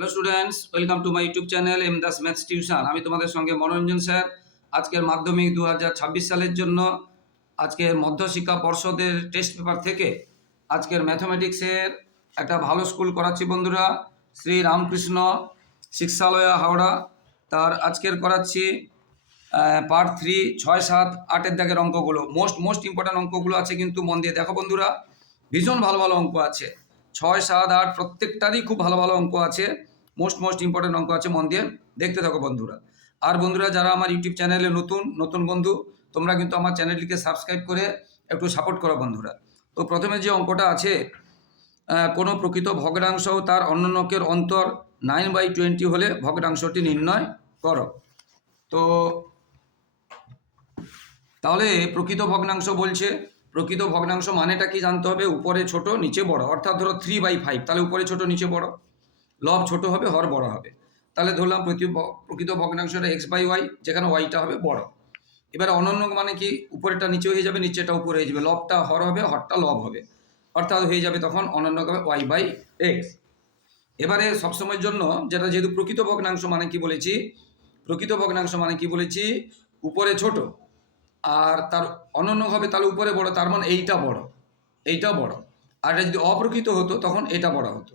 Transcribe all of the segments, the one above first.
Hello students welcome to my YouTube channel M Das maths tuition আমি তোমাদের সঙ্গে মনোরঞ্জন sir. আজকের মাধ্যমিক দু হাজার ছাব্বিশ সালের জন্য আজকের মধ্যশিক্ষা পর্ষদের টেস্ট পেপার থেকে আজকের ম্যাথমেটিক্সের একটা ভালো স্কুল করাচ্ছি বন্ধুরা। শ্রী রামকৃষ্ণ শিক্ষালয়া, হাওড়া। তার আজকের করাচ্ছি পার্ট থ্রি ছয়, সাত, আটের দাগের অঙ্কগুলো। মোস্ট মোস্ট ইম্পর্ট্যান্ট অঙ্কগুলো আছে কিন্তু মন দিয়ে দেখো বন্ধুরা। ভীষণ ভালো ভালো অঙ্ক আছে। ছয়, সাত, আট প্রত্যেকটারই খুব ভালো ভালো অঙ্ক আছে। মোস্ট মোস্ট ইম্পর্টেন্ট অঙ্ক আছে মন দিয়ে দেখতে থাকো বন্ধুরা। আর বন্ধুরা, যারা আমার ইউটিউব চ্যানেলে নতুন নতুন বন্ধু, তোমরা কিন্তু আমার চ্যানেলটিকে সাবস্ক্রাইব করে একটু সাপোর্ট করো বন্ধুরা। তো প্রথমে যে অঙ্কটা আছে কোনো প্রকৃত ভগ্নাংশ তার অন্যান্যকের অন্তর নাইন বাই টোয়েন্টি হলে ভগ্নাংশটি নির্ণয় করো। তো তাহলে প্রকৃত ভগ্নাংশ বলছে, প্রকৃত ভগ্নাংশ মানেটা কি জানতে হবে? উপরে ছোট, নিচে বড়। অর্থাৎ ধরো থ্রি বাই ফাইভ তাহলে উপরে ছোট, নিচে বড়। লব ছোট হবে, হর বড় হবে। তাহলে ধরলাম প্রকৃত ভগ্নাংশটা এক্স বাই ওয়াই যেখানে ওয়াইটা হবে বড়। এবার অনন্য মানে কি? উপরেটা নিচে হয়ে যাবে নিচেটা উপরে হয়ে যাবে। লবটা হর হবে, হরটা লব হবে। অর্থাৎ হয়ে যাবে তখন অনন্য হবে ওয়াই বাই এক্স এবারে সবসময়ের জন্য যেটা যেহেতু প্রকৃত ভগ্নাংশ মানে কি বলেছি? প্রকৃত ভগ্নাংশ মানে কি বলেছি? উপরে ছোট। আর তার অনন্য হবে তাহলে উপরে বড়, তার মানে এইটা বড়। এইটা বড়। আর এটা যদি অপ্রকৃত হতো, তখন এটা বড় হতো।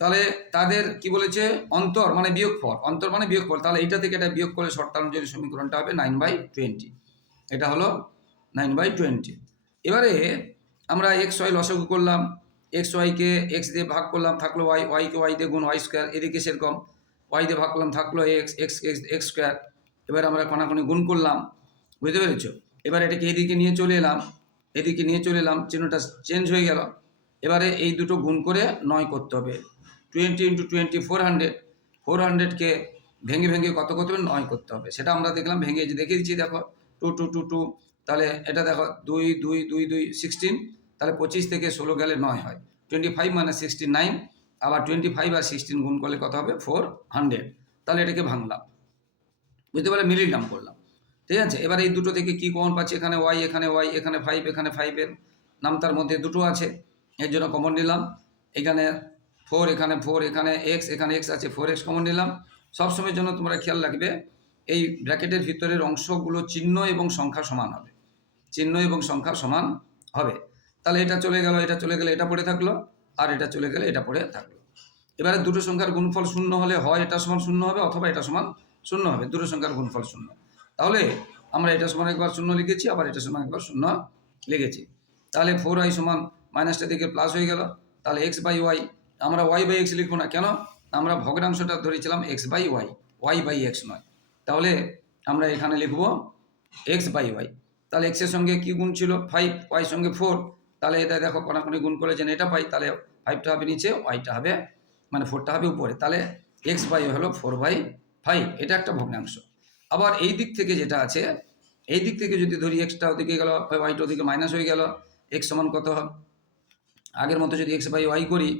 তাহলে তাদের কি বলেছে? অন্তর মানে বিয়োগফল। অন্তর মানে বিয়োগফল। তাহলে এইটা থেকে এটা বিয়োগ করে শর্তানুযায়ী সমীকরণটা হবে নাইন বাই টোয়েন্টি এটা হলো নাইন বাই টোয়েন্টি এবারে আমরা এক্স ওয়াই লসগু করলাম। এক্স ওয়াইকে এক্স দিয়ে ভাগ করলাম, থাকল ওয়াই ওয়াইকে ওয়াই দিয়ে গুণ ওয়াই স্কোয়ার এদিকে সেরকম। ওয়াই দিয়ে ভাগ করলাম, থাকল X X X X square এবার আমরা কোনাকুনি গুণ করলাম। বুঝতে পেরেছ? এবার এটাকে এদিকে নিয়ে চলে এলাম। এদিকে নিয়ে চলে এলাম। চিহ্নটা চেঞ্জ হয়ে গেল। এবারে এই দুটো গুণ করে নয় করতে হবে। Twenty into twenty four hundred, four হান্ড্রেডকে ভেঙে ভেঙে কত কত হবে? নয় করতে হবে। সেটা আমরা দেখলাম, ভেঙে যে দেখিয়ে দিচ্ছি, দেখো, টু টু টু টু, তাহলে এটা দেখো, দুই দুই দুই দুই, সিক্সটিন, তাহলে পঁচিশ থেকে ষোলো গেলে নয় হয়। টোয়েন্টি ফাইভ মানে সিক্সটি নাইন, আবার টোয়েন্টি ফাইভ আর সিক্সটিন গুণ করলে কত হবে? Four hundred. তাহলে এটাকে ভাঙলাম। বুঝতে পারলে? মিলির নাম করলাম। ঠিক আছে? এবার এই দুটো থেকে কি কমন পাচ্ছি? এখানে ওয়াই এখানে ওয়াই এখানে ফাইভ এখানে ফাইভের নাম তার মধ্যে দুটো আছে। এর জন্য কমন নিলাম। এখানে ফোর এখানে ফোর এখানে এক্স এখানে এক্স আছে ফোর এক্স কমন নিলাম। সবসময়ের জন্য তোমরা খেয়াল রাখবে, এই ব্র্যাকেটের ভিতরের অংশগুলো চিহ্ন এবং সংখ্যা সমান হবে। চিহ্ন এবং সংখ্যা সমান হবে। তাহলে এটা চলে গেল, এটা চলে গেলে, এটা পড়ে থাকল, আর এটা চলে গেলে, এটা পড়ে থাকল। এবারে দুটো সংখ্যার গুণফল শূন্য হলে হয়, এটা সমান শূন্য হবে, অথবা এটা সমান শূন্য হবে, দুটো সংখ্যার গুণফল শূন্য। তাহলে আমরা এটা সমান একবার শূন্য লিখেছি, আবার এটা সমান একবার শূন্য লিখেছি। তাহলে ফোর আই সমান মাইনাসটা দিকে প্লাস হয়ে গেল। তাহলে এক্স বাই ওয়াই আমরা ওয়াই বাই এক্স লিখব না, কেন? আমরা ভগ্নাংশটা ধরেছিলাম X by Y Y by X নয়। তাহলে আমরা এখানে লিখব এক্স বাই ওয়াই তাহলে এক্সের সঙ্গে কি গুণ ছিল? ফাইভ ওয়াই সঙ্গে ফোর তাহলে এটা দেখো কোনাকুনি গুণ করে যেন এটা পাই, তাহলে ফাইভটা হবে নিচে ওয়াইটা হবে মানে ফোরটা হবে উপরে। তাহলে এক্স বাই হলো ফোর বাই ফাইভ এটা একটা ভগ্নাংশ। আবার এই দিক থেকে যেটা আছে, এই দিক থেকে যদি ধরি এক্সটা ওদিকে গেল ওয়াইটা ওদিকে মাইনাস হয়ে গেল এক্স সমান কত? আগের মতো যদি এক্স বাই ওয়াই করি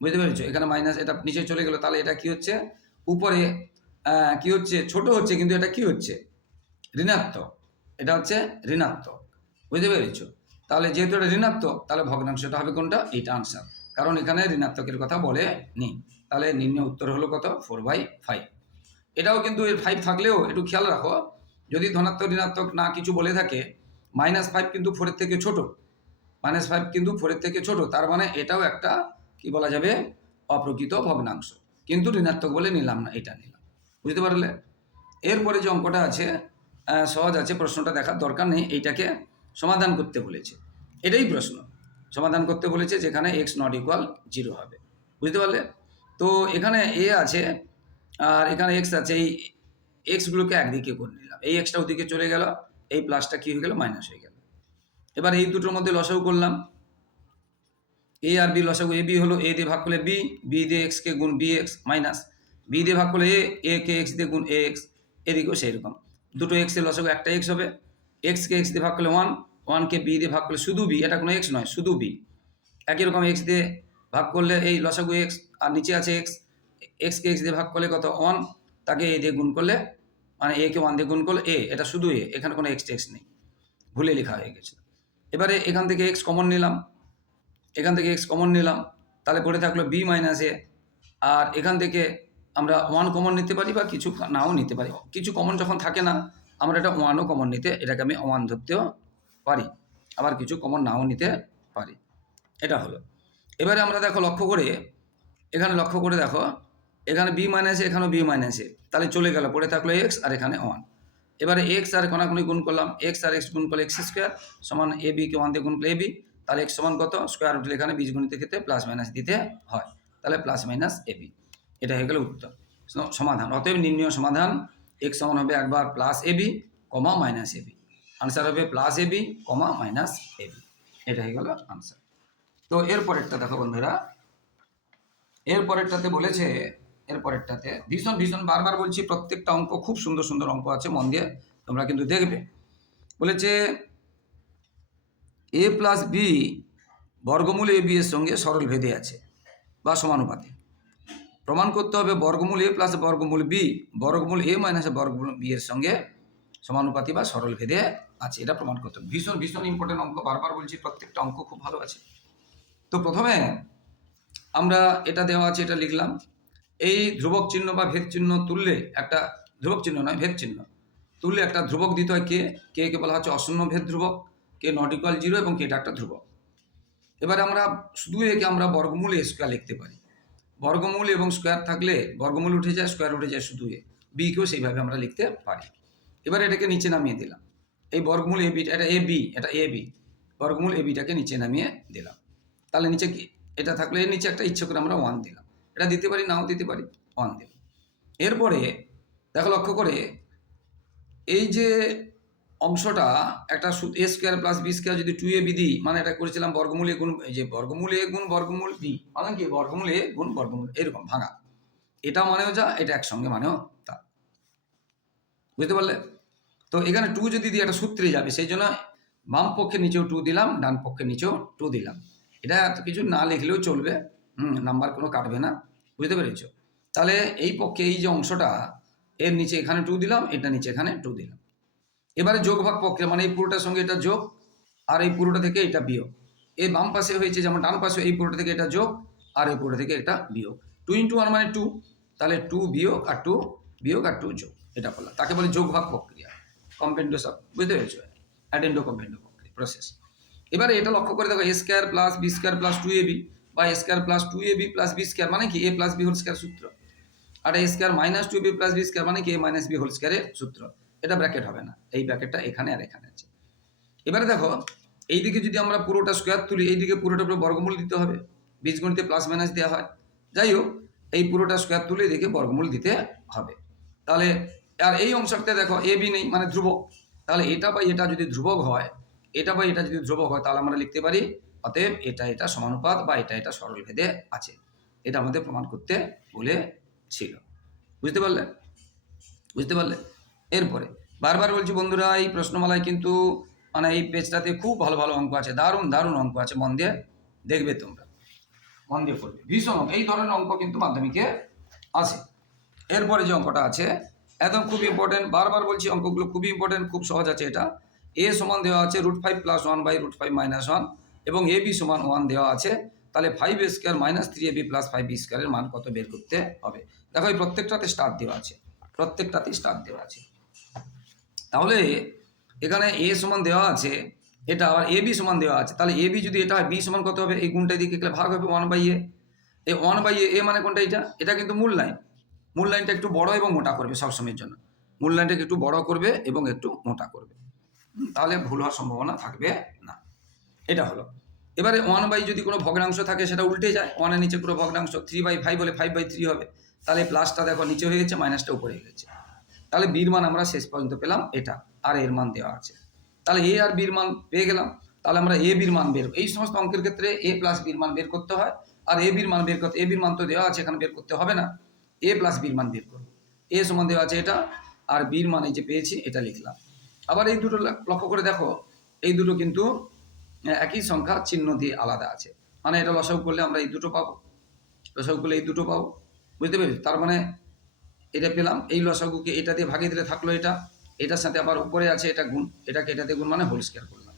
বুঝতে পেরেছ? এখানে মাইনাস এটা নিচে চলে গেলো, তাহলে এটা কি হচ্ছে? উপরে কি হচ্ছে? ছোট হচ্ছে, কিন্তু এটা কি হচ্ছে? ঋণাত্মক। এটা হচ্ছে ঋণাত্মক। বুঝতে পেরেছ? তাহলে যেহেতু এটা ঋণাত্মক, তাহলে ভগ্নাংশটা হবে কোনটা? এইটা আনসার কারণ এখানে ঋণাত্মকের কথা বলে নি তাহলে নির্ণয় উত্তর হলো কত? ফোর বাই ফাইভ এটাও কিন্তু এর ফাইভ থাকলেও একটু খেয়াল রাখো, যদি ধনাত্মক, ঋণাত্মক না কিছু বলে থাকে মাইনাস ফাইভ কিন্তু ফোরের থেকে ছোট। মাইনাস ফাইভ কিন্তু ফোরের থেকে ছোট, তার মানে এটাও একটা কি বলা যাবে? অপ্রকৃত ভগ্নাংশ। কিন্তু ঋণাত্মক বলে নিলাম না, এটা নিলাম। বুঝতে পারলে? এরপরে যে অঙ্কটা আছে সহজ আছে, প্রশ্নটা দেখার দরকার নেই, এইটাকে সমাধান করতে বলেছে। এটাই প্রশ্ন। সমাধান করতে বলেছে যেখানে এক্স নট ইকুয়াল জিরো হবে। বুঝতে পারলে? তো এখানে এ আছে, আর এখানে এক্স আছে, এই এক্সগুলোকে একদিকে করে নিলাম। এই এক্সটা ওদিকে চলে গেল, এই প্লাসটা কী হয়ে গেল? মাইনাস হয়ে গেল। এবার এই দুটোর মধ্যে লসাগু করলাম। এ আর বি লসাগু এ বি হলো এ দিয়ে ভাগ করলে বি বি দিয়ে এক্স কে গুণ বি এক্স মাইনাস বি দিয়ে ভাগ করলে এ এ কে এক্স দিয়ে গুণ এ এক্স এদিকেও সেই রকম দুটো এক্সের লসাগু একটা এক্স হবে এক্স কে এক্স দিয়ে ভাগ করলে ওয়ান ওয়ানকে বি দিয়ে ভাগ করলে শুধু বি এটা কোনো এক্স নয়, শুধু বি একই রকম এক্স দিয়ে ভাগ করলে এই লসাগু এক্স আর নিচে আছে এক্স এক্স কে এক্স দিয়ে ভাগ করলে কত? ওয়ান তাকে এ দিয়ে গুণ করলে মানে এ কে ওয়ান দিয়ে গুণ করলে এ এটা শুধু এ এখানে কোনো এক্স টেক্স নেই। ভুলে লেখা হয়ে গেছে। এবারে এখান থেকে এক্স কমন নিলাম। এখান থেকে এক্স কমন নিলাম, তাহলে পড়ে থাকল বি মাইনাস এ আর এখান থেকে আমরা ওয়ান কমন নিতে পারি বা কিছু নাও নিতে পারি। কিছু কমন যখন থাকে না, আমরা এটা ওয়ানও কমন নিতে, এটাকে আমি ওয়ান ধরতেও পারি। আবার কিছু কমন নাও নিতে পারি। এটা হলো। এবারে আমরা দেখো, লক্ষ্য করে, এখানে লক্ষ্য করে দেখো, এখানে বি মাইনাসে এখানেও বি মাইনাসে তাহলে চলে গেল, পড়ে থাকল এক্স আর এখানে ওয়ান এবারে এক্স আর কোনাকুনি গুণ করলাম এক্স আর এক্স গুণ করলে এক্স স্কোয়ার সমান এ বিকে ওয়ান দিয়ে গুণ করলে এ বি তাহলে এক্স সমান কত? স্কোয়ার উঠলে এখানে বীজগণিতের ক্ষেত্রে প্লাস মাইনাস দিতে হয়। তাহলে প্লাস মাইনাস এ বি এটা হয়ে গেল উত্তর। সমাধান। অতএব নির্ণয় সমাধান এক্স সমান হবে একবার plus A B comma minus A B answer হবে plus A B comma minus A B এটা হয়ে গেল আনসার তো এর পরেরটা দেখো বন্ধুরা। এর পরেরটাতে বলেছে, এর পরেরটাতে ভীষণ ভীষণ বারবার বলছি, প্রত্যেকটা অঙ্ক খুব সুন্দর সুন্দর অঙ্ক আছে মন দিয়ে তোমরা কিন্তু দেখবে। বলেছে এ প্লাস বি বর্গমূল এ বি এর সঙ্গে সরল ভেদে আছে, বা সমানুপাতে প্রমাণ করতে হবে বর্গমূল এ প্লাস বর্গমূল বি বর্গমূল এ মাইনাস বর্গমূল বি এর সঙ্গে সমানুপাতি বা সরল ভেদে আছে, এটা প্রমাণ করতে হবে। ভীষণ ভীষণ ইম্পর্টেন্ট অঙ্ক, বারবার বলছি প্রত্যেকটা অঙ্ক খুব ভালো আছে। তো প্রথমে আমরা এটা দেওয়া আছে, এটা লিখলাম। এই ধ্রুবক চিহ্ন বা ভেদ চিহ্ন তুললে একটা, ধ্রুবক চিহ্ন নয়, ভেদ চিহ্ন। তুললে একটা ধ্রুবক দিতে হয় কে কে বলা হচ্ছে? অশূন্য ভেদ ধ্রুবক। কে নট ইকুয়াল জিরো এবং কে এটা একটা ধ্রুবক। এবারে আমরা শুধু একে আমরা বর্গমূল এ স্কোয়ার লিখতে পারি। বর্গমূল এবং স্কোয়ার থাকলে বর্গমূল উঠে যায় স্কোয়ার উঠে যায় শুধু এ বিকেও সেইভাবে আমরা লিখতে পারি। এবার এটাকে নিচে নামিয়ে দিলাম। এই বর্গমূল এ বি এটা এ বি এটা এ বি বর্গমূল এ বিটাকে নিচে নামিয়ে দিলাম। তাহলে নিচে কি? এটা থাকলে এর নিচে একটা ইচ্ছে করে আমরা ওয়ান দিলাম। এটা দিতে পারি, নাও দিতে পারি ওয়ান দিলাম। এরপরে, দেখো লক্ষ্য করে, এই যে অংশটা একটা A square plus B square যদি টু এ বি দিই মানে এটা করেছিলাম বর্গমূল এ গুণ যে বর্গমূল এ গুণ বর্গমূল বি মানে কি? বর্গমূল এ গুণ বর্গমূল, এরকম, ভাঙা। এটা মানেও যা এটা একসঙ্গে মানেও তা। বুঝতে পারলে? তো এখানে টু যদি দিই একটা সূত্রে যাবে, সেই জন্য বাম পক্ষের নিচেও টু দিলাম, ডান পক্ষের নিচেও টু দিলাম। এটা এত কিছু না লিখলেও চলবে, হুম নাম্বার কোনো কাটবে না। বুঝতে পেরেছ? তাহলে এই পক্ষে এই যে অংশটা, এর নিচে এখানে টু দিলাম, এটা নিচে এখানে টু দিলাম। এবারে যোগ ভাগ পক্ষে মানে এই পুরোটার সঙ্গে এটা যোগ আর এই পুরোটা থেকে এটা বিয়োগ। এই বাম পাশে হয়েছে যেমন ডান পাশে এই পুরোটা থেকে এটা যোগ আর এই পুরোটা থেকে এটা বিয়োগ। টু ইন্টু ওয়ান মানে টু, তাহলে টু বিয়োগ আর টু বিয়োগ আর টু যোগ, এটা বললাম তাকে বলে যোগ ভাগ প্রক্রিয়া। কম্পেন্ডো সব বুঝতে পেরেছ? অ্যাডেন্ডো কম্পেন্ডো প্রক্রিয়া প্রসেস এবারে এটা লক্ষ্য করে দেখো A square plus B square plus two A B বা A square plus two A B plus B square মানে কি? A plus B whole square সূত্র। আর A square minus two B plus B square মানে কি? এ minus B whole স্কোয়ারের সূত্র। এটা bracket হবে না। এই ব্র্যাকেটটা এখানে আর এখানে আছে। এবারে দেখো, এইদিকে যদি আমরা পুরোটা স্কোয়ার তুলি, এইদিকে পুরোটা পুরো বর্গমূল দিতে হবে। বীজগণিতে প্লাস মাইনাস দেওয়া হয়। যাই হোক, এই পুরোটা স্কোয়ার তুলে এদিকে বর্গমূল দিতে হবে। তাহলে, আর এই অংশটাতে দেখো এ বি নেই মানে ধ্রুবক। তাহলে এটা বা এটা যদি ধ্রুবক হয়, এটা বা এটা যদি ধ্রুবক হয়, তাহলে আমরা লিখতে পারি, অতএব এটা এটা সমানুপাত বা এটা এটা সরল ভেদে আছে। এটা আমাদের প্রমাণ করতে বলেছিল। বুঝতে পারলে? বুঝতে পারলে? এরপরে বারবার বলছি, বন্ধুরা, এই প্রশ্নমালায় কিন্তু মানে এই পেজটাতে খুব ভালো ভালো অঙ্ক আছে, দারুণ দারুণ অঙ্ক আছে, মন দিয়ে দেখবে তোমরা। মন দিয়ে পড়বে। ভীষণ এই ধরনের অঙ্ক কিন্তু মাধ্যমিকে আসে। এরপরে যে অঙ্কটা আছে, একদম খুব ইম্পর্টেন্ট বারবার বলছি, অঙ্কগুলো খুবই ইম্পর্টেন্ট খুব সহজ আছে এটা। এ সমান দেওয়া আছে root five plus one by root five minus one এবং এ বি সমান ওয়ান দেওয়া আছে। তাহলে five A square minus three A B plus five B স্কোয়ারের মান কত বের করতে হবে? দেখো, এই প্রত্যেকটাতে স্টার দেওয়া আছে। প্রত্যেকটাতেই স্টার দেওয়া আছে। তাহলে এখানে এ সমান দেওয়া আছে, এটা আবার এ বি সমান দেওয়া আছে, তাহলে এ বি যদি এটা হয়, বি সমান কত হবে? এই গুণটা দিকে গেলে ভাগ হবে ওয়ান বাই এ এই ওয়ান বাই এ মানে কোনটা এটা? এটা কিন্তু মূল লাইন মূল লাইনটা একটু বড় এবং মোটা করবে সবসময়ের জন্য। মূল লাইনটাকে একটু বড় করবে এবং একটু মোটা করবে। তাহলে ভুল হওয়ার সম্ভাবনা থাকবে না। এটা হলো। এবারে ওয়ান বাই যদি কোনো ভগ্নাংশ থাকে, সেটা উল্টে যায়। ওয়ানের নিচে পুরো ভগ্নাংশ থ্রি বাই ফাইভ হলে ফাইভ বাই থ্রি হবে। তাহলে প্লাসটা দেখো নিচে হয়ে গেছে মাইনাসটা উপরে হয়ে গেছে। তাহলে বির মান আমরা শেষ পর্যন্ত পেলাম এটা, আর এর মান দেওয়া আছে। তাহলে এ আর বির মান পেয়ে গেলাম, তাহলে আমরা এ বির মান বের, এই সমস্ত অঙ্কের ক্ষেত্রে এ প্লাস বির মান বের করতে হয়, আর এ বির মান বের করতে, এ বির মান তো দেওয়া আছে, এখানে বের করতে হবে না, এ প্লাস বির মান বের করব এ সমান দেওয়া আছে এটা, আর বির মান এই যে পেয়েছি এটা লিখলাম। আবার এই দুটো লক্ষ্য করে দেখো, এই দুটো কিন্তু একই সংখ্যা চিহ্ন দিয়ে আলাদা আছে। মানে এটা লসাগু করলে আমরা এই দুটো পাবো, লসাগু করলে এই দুটো পাবো, বুঝতে পেরেছি? তার মানে এটা পেলাম, এই লসাগুকে এটা দিয়ে ভাগিয়ে দিলে থাকল এটা, এটার সাথে আবার উপরে আছে এটা গুণ, এটাকে এটা দিয়ে গুণ মানে হোল স্কোয়ার করলাম।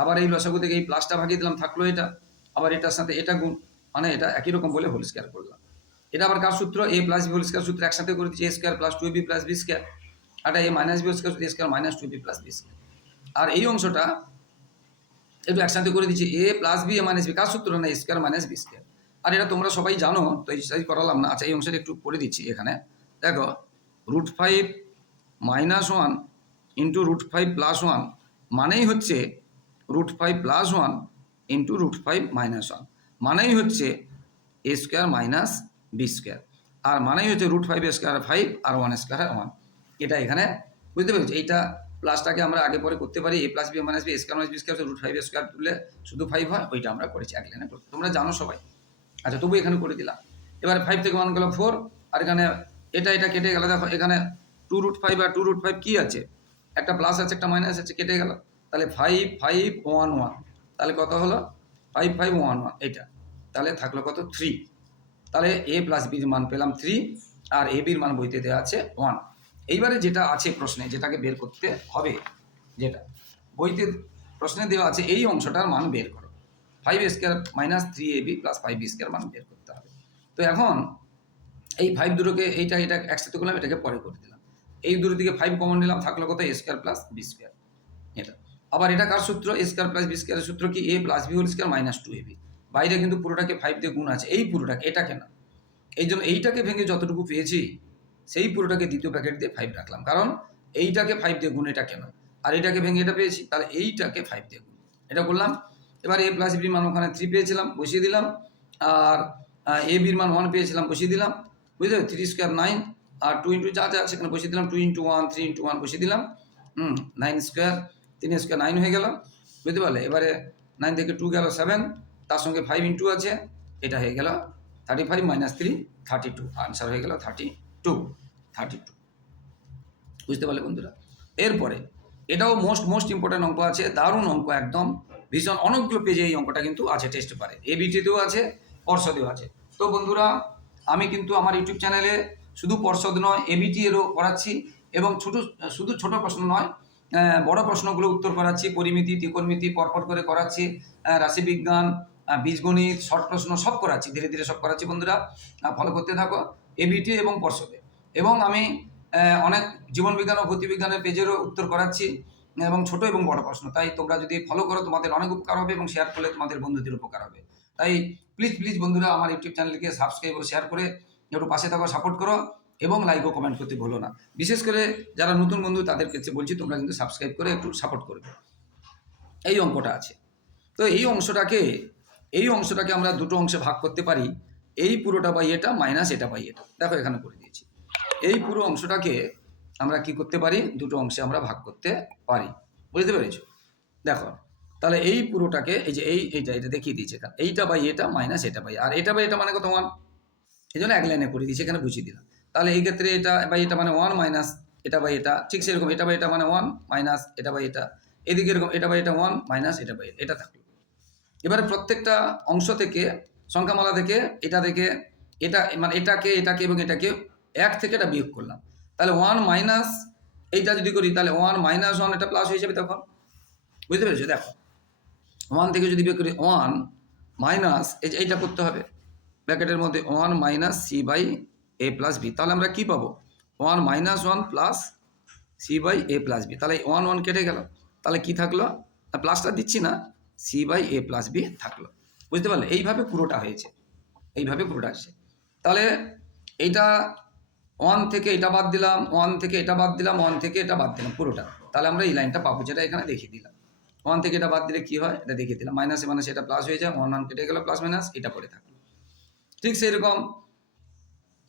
আবার এই লসাগু থেকে এই প্লাসটা ভাগিয়ে দিলাম, থাকল এটা, আবার এটার সাথে এটা গুণ মানে এটা একই রকম বলে হোল স্কোয়ার করলাম। এটা আবার কার সূত্র? A plus B whole square সূত্র একসাথে করে দিচ্ছি A square plus two B plus B square R A minus B whole square A square minus two B plus B square আর এই অংশটা একটু একসাথে করে দিচ্ছি A plus B A minus B কার সূত্র? না A square minus B square আর এটা তোমরা সবাই জানো, তো এই করালাম না আচ্ছা এই অংশটা একটু করে দিচ্ছি এখানে। দেখো root five minus one into root five plus one মানেই হচ্ছে root five plus one into root five minus one মানেই হচ্ছে A square minus B square আর মানেই হচ্ছে রুট ফাইভ স্কোয়ার ফাইভ আর ওয়ান স্কোয়ার ওয়ান এটা এখানে বুঝতে পেরেছি? এইটা প্লাসটাকে আমরা আগে পরে করতে পারি। A plus B minus B square minus B square root five square তুললে শুধু ফাইভ হয়, ওইটা আমরা করেছি এক লাইনে তোমরা জানো সবাই। আচ্ছা তবু এখানে করে দিলাম। এবার ফাইভ থেকে ওয়ান গেল ফোর আর এখানে এটা এটা কেটে গেল। দেখো, এখানে টু রুট ফাইভ আর টু রুট ফাইভ কী আছে? একটা প্লাস আছে, একটা মাইনাস আছে, কেটে গেল। তাহলে ফাইভ ফাইভ ওয়ান ওয়ান তাহলে কত হলো? ফাইভ ফাইভ ওয়ান ওয়ান এটা তাহলে থাকল কত? থ্রি তাহলে এ প্লাস বির মান পেলাম থ্রি আর এ বির মান বইতে দেওয়া আছে ওয়ান এইবারে যেটা আছে প্রশ্নে, যেটাকে বের করতে হবে, যেটা। বইতে প্রশ্নে দেওয়া আছে, এই অংশটার মান বের করো। Five square minus three A B plus five square মান বের করতে হবে। তো এখন এই ফাইভ দুটোকে এইটা এটা একসাথে করলাম, এটাকে পরে করে দিলাম। এই দুটো দিকে ফাইভ কমন নিলাম, থাকল কত A square plus B square এটা। আবার এটা কার সূত্র? এ স্কোয়ার প্লাস বি স্কোয়ারের সূত্র কি? A plus B whole square minus two A B বাইরে কিন্তু পুরোটাকে ফাইভ দিয়ে গুণ আছে। এই পুরোটাকে, এটাকে না। এই জন্য এইটাকে ভেঙে যতটুকু পেয়েছি, সেই পুরোটাকে দ্বিতীয় প্যাকেট দিয়ে ফাইভ রাখলাম। কারণ এইটাকে ফাইভ দিয়ে গুণ, এটা কেন? আর এটাকে ভেঙে এটা পেয়েছি, তাহলে এইটাকে ফাইভ দিয়ে গুণ। এটা করলাম। এবার এ প্লাস বির মান ওখানে থ্রি পেয়েছিলাম, বসিয়ে দিলাম। আর এ বির মান ওয়ান পেয়েছিলাম, বসিয়ে দিলাম। বুঝতে থ্রি স্কোয়ার নাইন আর টু ইন্টু যা যা সেখানে বসিয়ে দিলাম two into one three into one বসিয়ে দিলাম। হুম নাইন স্কোয়ার তিন স্কোয়ার নাইন হয়ে গেল। বুঝতে পারলে? এবারে নাইন থেকে টু গেল সেভেন তার সঙ্গে ফাইভ ইন্টু আছে, এটা হয়ে গেল thirty five minus three thirty two answer হয়ে গেল থার্টি টু থার্টি টু বুঝতে পারলে বন্ধুরা? এরপরে, এটাও মোস্ট মোস্ট ইম্পর্টেন্ট অঙ্ক আছে, দারুণ অঙ্ক একদম। ভীষণ, অনেকগুলো পেজে এই অঙ্কটা কিন্তু আছে টেস্ট পারে এবিটিতেও আছে পর্ষদেও আছে। তো বন্ধুরা আমি কিন্তু আমার ইউটিউব চ্যানেলে শুধু পর্ষদ নয় এবিটি এরও করাচ্ছি এবং ছোট, শুধু ছোট প্রশ্ন নয় বড় প্রশ্নগুলো উত্তর করাচ্ছি, পরিমিতি, ত্রিকোণমিতি পরপর করে করাচ্ছি রাশিবিজ্ঞান বীজগণিত, শর্ট প্রশ্ন সব করাচ্ছি, ধীরে ধীরে সব করাচ্ছি বন্ধুরা ফলো করতে থাকো এবিটি এবং পর্ষদে। এবং আমি অনেক জীবনবিজ্ঞান ও গতিবিজ্ঞানের পেজেরও উত্তর করাচ্ছি, এবং ছোট এবং বড় প্রশ্ন। তাই তোমরা যদি ফলো করো, তোমাদের অনেক উপকার হবে এবং শেয়ার করলে তোমাদের বন্ধুদের উপকার হবে। তাই প্লিজ প্লিজ বন্ধুরা আমার ইউটিউব চ্যানেলকে সাবস্ক্রাইব ও শেয়ার করে একটু পাশে থাকো সাপোর্ট করো এবং লাইক ও কমেন্ট করতে ভুলো না। বিশেষ করে যারা নতুন বন্ধু, তাদের ক্ষেত্রে বলছি, তোমরা কিন্তু সাবস্ক্রাইব করে একটু সাপোর্ট করবে এই অঙ্কটা আছে। তো এই অংশটাকে এই অংশটাকে আমরা দুটো অংশে ভাগ করতে পারি। এই পুরোটা বাই এটা মাইনাস এটা বাই এটা দেখো এখানে করে দিয়েছি। এই পুরো অংশটাকে আমরা কি করতে পারি? দুটো অংশে আমরা ভাগ করতে পারি। বুঝতে পেরেছ? দেখো তাহলে এই পুরোটাকে এই যে এই, এইটা, এটা দেখিয়ে দিয়েছে এখানে। এইটা বাই এটা মাইনাস এটা বাই। আর এটা বাই এটা মানে কত? ওয়ান এই জন্য এক লাইনে করে দিয়েছি, এখানে বুঝিয়ে দিলাম। তাহলে এই ক্ষেত্রে এটা বাই এটা মানে ওয়ান মাইনাস এটা বাই এটা, ঠিক সেরকম এটা বাই এটা মানে ওয়ান মাইনাস এটা বাই এটা। এদিকে এরকম এটা বাই এটা ওয়ান মাইনাস এটা বাই এটা থাকল। এবারে প্রত্যেকটা অংশ থেকে, সংখ্যামালা থেকে, এটা থেকে, এটা মানে এটাকে এটাকে এবং এটাকে এক থেকে এটা বিয়োগ করলাম। তাহলে ওয়ান মাইনাস এইটা যদি করি, তাহলে ওয়ান মাইনাস ওয়ান এটা প্লাস হয়ে যাবে তখন। বুঝতে পেরেছ? দেখো। ওয়ান থেকে যদি বিয়োগ করি ওয়ান মাইনাস, এই যে এইটা করতে হবে। ব্র্যাকেটের মধ্যে one minus C by A plus B. তাহলে আমরা কি পাবো? One minus one plus C by A plus B. তাহলে ওয়ান ওয়ান কেটে গেল। তাহলে কি থাকল? প্লাসটা দিচ্ছি না, C by A plus B থাকল। বুঝতে পারলে? এইভাবে পুরোটা হয়েছে। এইভাবে পুরোটা আসছে। তাহলে এইটা ওয়ান থেকে এটা বাদ দিলাম, ওয়ান থেকে এটা বাদ দিলাম, ওয়ান থেকে এটা বাদ দিলাম, পুরোটা। তাহলে আমরা এই লাইনটা পাবো, যেটা এখানে দেখিয়ে দিলাম। ওয়ান থেকে এটা বাদ দিলে কি হয়? এটা দেখিয়ে দিলাম। মাইনাসে মাইনাসে এটা প্লাস হয়ে যায়, ওয়ান ওয়ান কেটে গেল প্লাস মাইনাস এটা পরে থাকল। ঠিক সেরকম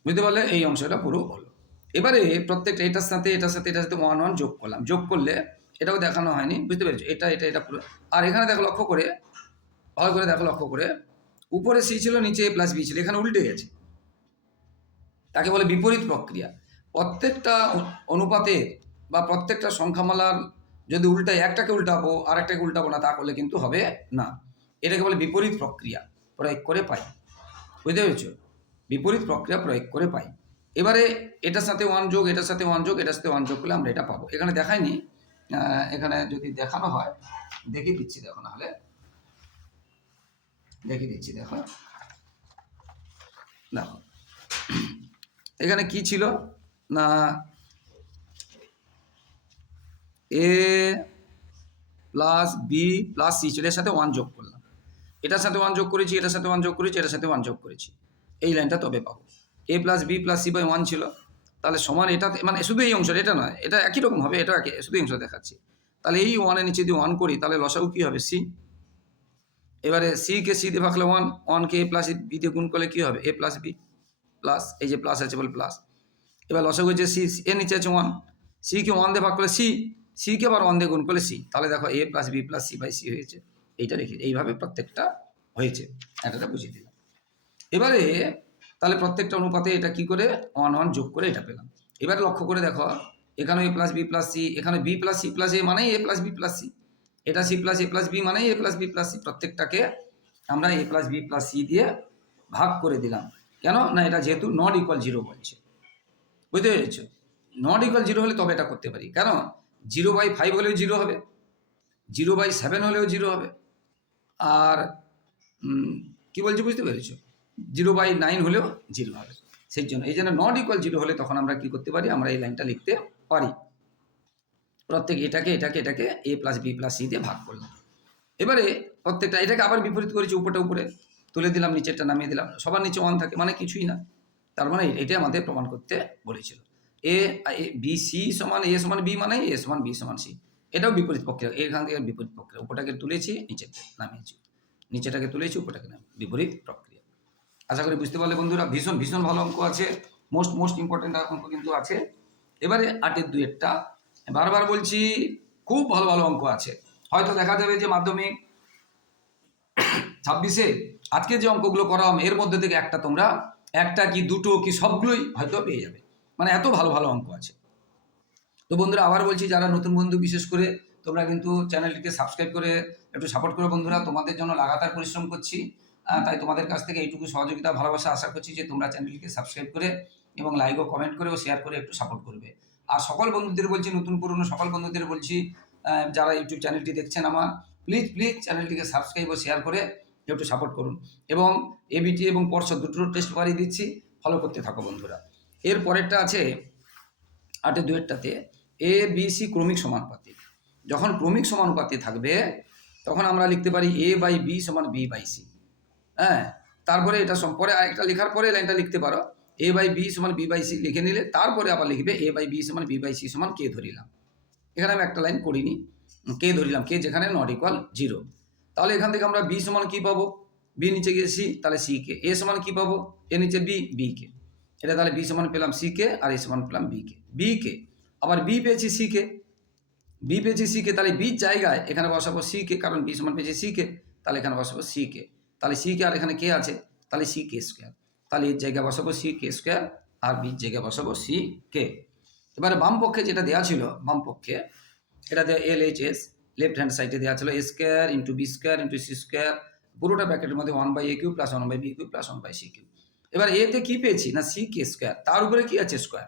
বুঝতে পারলে এই অংশটা পুরো হলো। এবারে প্রত্যেকটা এটার সাথে এটার সাথে এটার সাথে ওয়ান ওয়ান যোগ করলাম। যোগ করলে এটাও দেখানো হয়নি, বুঝতে পেরেছ? এটা এটা এটা পুরো। আর এখানে দেখো, লক্ষ্য করে, ভালো করে দেখো, লক্ষ্য করে। উপরে সি ছিল, নিচে এ প্লাস বি ছিল, এখানে উল্টে গেছে। তাকে বলে বিপরীত প্রক্রিয়া। প্রত্যেকটা অ- অনুপাতের বা প্রত্যেকটা সংখ্যামালার যদি উল্টায় একটাকে উল্টাবো আর একটাকে উল্টাবো না তা করলে কিন্তু হবে না। এটাকে বলে বিপরীত প্রক্রিয়া প্রয়োগ করে পাই। বুঝতে পেরেছ? বিপরীত প্রক্রিয়া প্রয়োগ করে পাই। এবারে এটার সাথে ওয়ান যোগ এটার সাথে ওয়ান যোগ এটার সাথে ওয়ান যোগ করলে আমরা এটা পাবো। এখানে দেখায়নি আহ, এখানে যদি দেখানো হয় দেখিয়ে দিচ্ছি দেখো নাহলে। দেখিয়ে দিচ্ছি দেখো। দেখো। এখানে কি ছিল? না A plus B plus C এর সাথে ওয়ান যোগ করলাম। এটার সাথে ওয়ান যোগ করেছি, এটার সাথে ওয়ান যোগ করেছি, এটার সাথে ওয়ান যোগ করেছি। এই লাইনটা তবে পাবো। A plus B plus C by one ছিল। তাহলে সমান এটা মানে শুধু এই অংশটা, এটা নয়, এটা একই রকম হবে, এটা একই শুধু অংশ দেখাচ্ছি। তাহলে এই ওয়ানের নিচে যদি ওয়ান করি, তাহলে লসাগু কী হবে? সি এবারে সি কে সি দিয়ে ভাগলে ওয়ান ওয়ানকে এ প্লাস বি দিয়ে গুণ করলে কী হবে? এ প্লাস বি প্লাস এই যে প্লাস আছে বলে প্লাস এবার লসাগু হচ্ছে সি এর নিচে আছে ওয়ান সিকে ওয়ান দিয়ে ভাগ করলে সি সিকে আবার দিয়ে গুণ করলে সি। তাহলে দেখো A plus B plus C by C হয়েছে। এইটা রেখে এইভাবে প্রত্যেকটা হয়েছে। এটা বুঝিয়ে দিলাম। এবারে তাহলে প্রত্যেকটা অনুপাতে এটা কি করে? ওয়ান ওয়ান যোগ করে এটা পেলাম। এবারে লক্ষ্য করে দেখো এখানে A plus B plus C এখানে B plus C plus A মানেই A plus B plus C. এটা C plus A plus B মানেই A plus B plus C. প্রত্যেকটাকে আমরা A plus B plus C দিয়ে ভাগ করে দিলাম। কেন? না, এটা যেহেতু নট ইকুয়াল জিরো বলছে। বুঝতে পেরেছ? নট ইকুয়াল জিরো হলে তবে এটা করতে পারি। কেন? জিরো বাই ফাইভ হলেও জিরো হবে, জিরো বাই সেভেন হলেও জিরো হবে, আর কি বলছি বুঝতে পেরেছ? জিরো বাই নাইন হলেও জিরো হবে, সেই জন্য, এই জন্য নট ইকুয়াল জিরো হলে তখন আমরা কি করতে পারি? আমরা এই লাইনটা লিখতে পারি। প্রত্যেক এটাকে এটাকে এটাকে A plus B plus C দিয়ে ভাগ করলাম। এবারে প্রত্যেকটা, এটাকে আবার বিপরীত করেছি উপরটা উপরে, তুলে দিলাম, নিচেরটা নামিয়ে দিলাম, সবার নিচে ওয়ান থাকে মানে কিছুই না, তার মানে এটাই আমাদের প্রমাণ করতে বলেছিল। এ বি সি সমান এ সমান বি মানে এ সমান বি সমান সি এটাও বিপরীত পক্ষে এখান থেকে বিপরীত পক্ষে উপরটাকে তুলেছি নিচেরটা নামিয়েছি। নিচেটাকে তুলেছি, উপরটাকে নামিয়ে বিপরীত প্রক্রিয়া। আশা করি বুঝতে পারলে বন্ধুরা, ভীষণ ভীষণ ভালো অঙ্ক আছে। মোস্ট মোস্ট ইম্পর্টেন্ট অঙ্ক কিন্তু আছে। এবারে আটের দুয়েরটা বারবার বলছি, খুব ভালো ভালো অঙ্ক আছে। হয়তো দেখা যাবে যে মাধ্যমিক ছাব্বিশে আজকে যে অঙ্কগুলো করাম এর মধ্যে থেকে একটা তোমরা, একটা কি দুটো কি সবগুলোই হয়তো পেয়ে যাবে। মানে এত ভালো ভালো অঙ্ক আছে। তো বন্ধুরা, আবার বলছি, যারা নতুন বন্ধু, বিশেষ করে তোমরা কিন্তু চ্যানেলটিকে সাবস্ক্রাইব করে একটু সাপোর্ট করো বন্ধুরা। তোমাদের জন্য লাগাতার পরিশ্রম করছি। তাই তোমাদের কাছ থেকে এইটুকু সহযোগিতা, ভালোবাসা আশা করছি যে তোমরা চ্যানেলটিকে সাবস্ক্রাইব করে এবং লাইক ও কমেন্ট করে ও শেয়ার করে একটু সাপোর্ট করবে। আর সকল বন্ধুদের বলছি, নতুন পুরনো সকল বন্ধুদের বলছি যারা ইউটিউব চ্যানেলটি দেখছেন আমার প্লিজ প্লিজ চ্যানেলটিকে সাবস্ক্রাইব ও শেয়ার করে একটু সাপোর্ট করুন। এবং এবিটি এবং পর্ষদ দুটো টেস্ট বাড়িয়ে দিচ্ছি। ফলো করতে থাকো বন্ধুরা। এর পরেরটা আছে আটের দুয়েরটাতে এ, বি, সি ক্রমিক সমানুপাতি যখন ক্রমিক সমানুপাতি থাকবে, তখন আমরা লিখতে পারি এ বাই বি সমান বি বাই সি। হ্যাঁ? তারপরে এটা পরে আরেকটা লেখার পরে লাইনটা লিখতে পারো। এ বাই বি সমান বি বাই সি লিখে নিলে তারপরে আবার লিখবে এ বাই বি সমান বি বাই সি সমান কে ধরিলাম। এখানে আমি একটা লাইন করিনি। কে ধরিলাম? কে যেখানে নট ইকুয়াল জিরো তাহলে এখান থেকে আমরা বি সমান কি পাবো? বি নিচে গিয়ে সি, তাহলে সি কে। এ সমান কি পাবো? এ নিচে বি বি কে। এটা তাহলে বি সমান পেলাম সি কে আর এ সমান পেলাম বি কে বি কে আবার বি পেয়েছি সি কে বি পেয়েছি সি কে তাহলে বির জায়গায় এখানে বসাবো সি কে কারণ বি সমান পেয়েছি সি কে তাহলে এখানে বসাবো সি কে তাহলে সি কে আর এখানে কে আছে, তাহলে সি কে স্কোয়ার তাহলে এর জায়গায় বসাবো সি কে স্কোয়ার আর বির জায়গায় বসাবো সি কে এবারে বাম পক্ষে যেটা দেওয়া ছিল, বাম পক্ষে, এটা দেওয়া L H S left hand সাইডে দেওয়া ছিল A square into B square into C square পুরোটা ব্র্যাকেটের মধ্যে one by A cube plus one by B cube plus one by C cube এবার এতে কি পেয়েছি? না সি কে স্কোয়ার তার উপরে কি আছে স্কোয়ার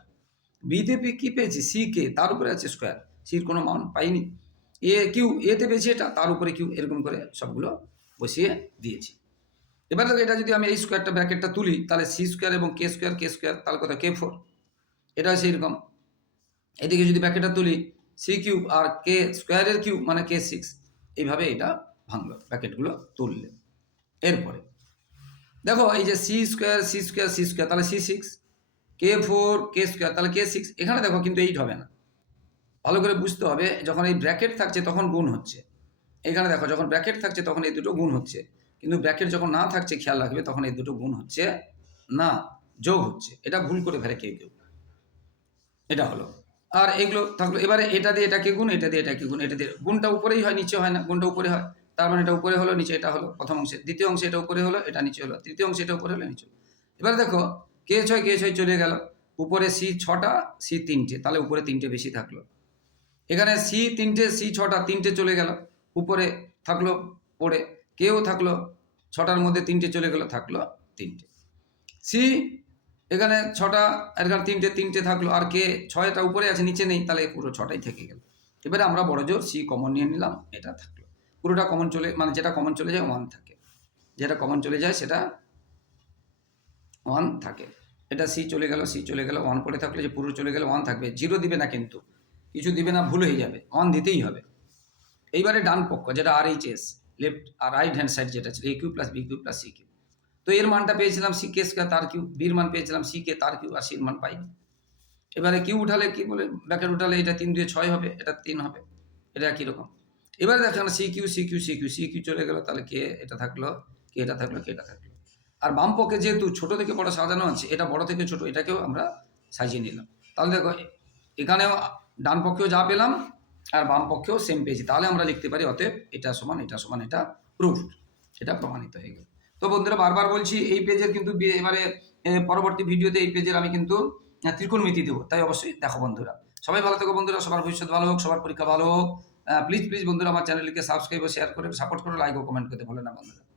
বিতে কি পেয়েছি? সি কে তার উপরে আছে স্কোয়ার সির কোনো মান পাইনি। এ কিউ এতে পেয়েছি এটা, তার উপরে কিউ এরকম করে সবগুলো বসিয়ে দিয়েছি। এবার দেখো, এটা যদি আমি এই স্কোয়ারটা ব্র্যাকেটটা তুলি, তাহলে সি স্কোয়ার এবং কে স্কোয়ার কে স্কোয়ার তাহলে কথা কে ফোর এটা হচ্ছে এরকম এদিকে যদি ব্র্যাকেটটা তুলি সি কিউব আর কে স্কোয়ারের কিউব মানে কে সিক্স এইভাবে এটা ভাঙলো ব্র্যাকেটগুলো তুললে। এরপরে দেখো, এই যে C square C square C square তাহলে C six K four K square তাহলে কে সিক্স এখানে দেখো কিন্তু এইট হবে না। ভালো করে বুঝতে হবে, যখন এই ব্র্যাকেট থাকছে তখন গুণ হচ্ছে। এখানে দেখো, যখন ব্র্যাকেট থাকছে তখন এই দুটো গুণ হচ্ছে। কিন্তু ব্র্যাকেট যখন না থাকছে, খেয়াল রাখবে, তখন এই দুটো গুণ হচ্ছে না, যোগ হচ্ছে। এটা ভুল করে ফেলে কেউ কেউ। এটা হলো। আর এগুলো থাকল, এবারে এটা দিয়ে এটাকে গুণ, এটা দিয়ে এটাকে গুণ, এটা দিয়ে গুণটা উপরেই হয়, নিচে হয় না, গুণটা উপরে হয়। তার মানে এটা উপরে হলো, নিচে এটা হলো, প্রথম অংশে। দ্বিতীয় অংশে এটা উপরে হলো, এটা নিচে হলো। তৃতীয় অংশে এটা উপরে হলো, নিচে। এবারে দেখো, কে ছয় কে ছয় চলে গেল। উপরে সি ছটা, সি তিনটে। তাহলে উপরে তিনটে বেশি থাকল। এখানে সি তিনটে, সি ছটা, তিনটে চলে গেল। উপরে থাকল, পড়ে। কেও থাকল, ছটার মধ্যে তিনটে চলে গেল, থাকল তিনটে। সি এখানে ছটা এখানে তিনটে তিনটে থাকল। আর কে ছয়টা উপরে আছে, নিচে নেই, তাহলে পুরো ছটাই থেকে গেল। এবারে আমরা বড় জোর সি কমন নিয়ে নিলাম, এটা থাকল। পুরোটা কমন চলে মানে যেটা কমন চলে যায় ওয়ান থাকে। যেটা কমন চলে যায় সেটা ওয়ান থাকে। এটা সি চলে গেল সি চলে গেল ওয়ান পড়ে থাকলে যে পুরো চলে গেলে ওয়ান থাকবে। জিরো দিবে না কিন্তু। কিছু দিবে না, ভুল হয়ে যাবে। ওয়ান দিতেই হবে। এইবারে ডান পক্ষ, যেটা আর এইচ এস লেফট আর রাইট হ্যান্ড সাইড যেটা ছিল A cube plus B cube plus C cube তো এর মানটা পেয়েছিলাম সি কে তার কিউ বির মান পেয়েছিলাম সি কে তার কিউ আর সির মান পাইনি এবারে কিউ উঠালে কি বলে ব্র্যাকেট উঠালে এটা তিন দিয়ে ছয় হবে, এটা তিন হবে। এটা কীরকম এবারে দেখেন C cube C cube C cube C cube চলে গেল, তাহলে কে এটা থাকল? কে এটা থাকল? কে এটা থাকল? আর বাম পক্ষে যেহেতু ছোট থেকে বড় সাজানো আছে, এটা বড় থেকে ছোট, এটাকেও আমরা সাজিয়ে নিলাম। তাহলে দেখো, এখানেও ডান পক্ষেও যা পেলাম, আর বাম পক্ষেও সেম পেয়েছি তাহলে আমরা লিখতে পারি, অতএব এটা সমান এটা সমান, এটা প্রুফ এটা প্রমাণিত হয়ে গেল। তো বন্ধুরা, বারবার বলছি, এই পেজের কিন্তু এবারে পরবর্তী ভিডিওতে এই পেজের আমি কিন্তু ত্রিকোণমিতি দেবো। তাই অবশ্যই দেখো বন্ধুরা। সবাই ভালো থেকো বন্ধুরা, সবার ভবিষ্যৎ ভালো হোক, সবার পরীক্ষা ভালো হোক। প্লিজ প্লিজ বন্ধুরা আমার চ্যানেলকে সাবস্ক্রাইব ও শেয়ার করে সাপোর্ট করে লাইক ও কমেন্ট করতে বলে না বন্ধুরা।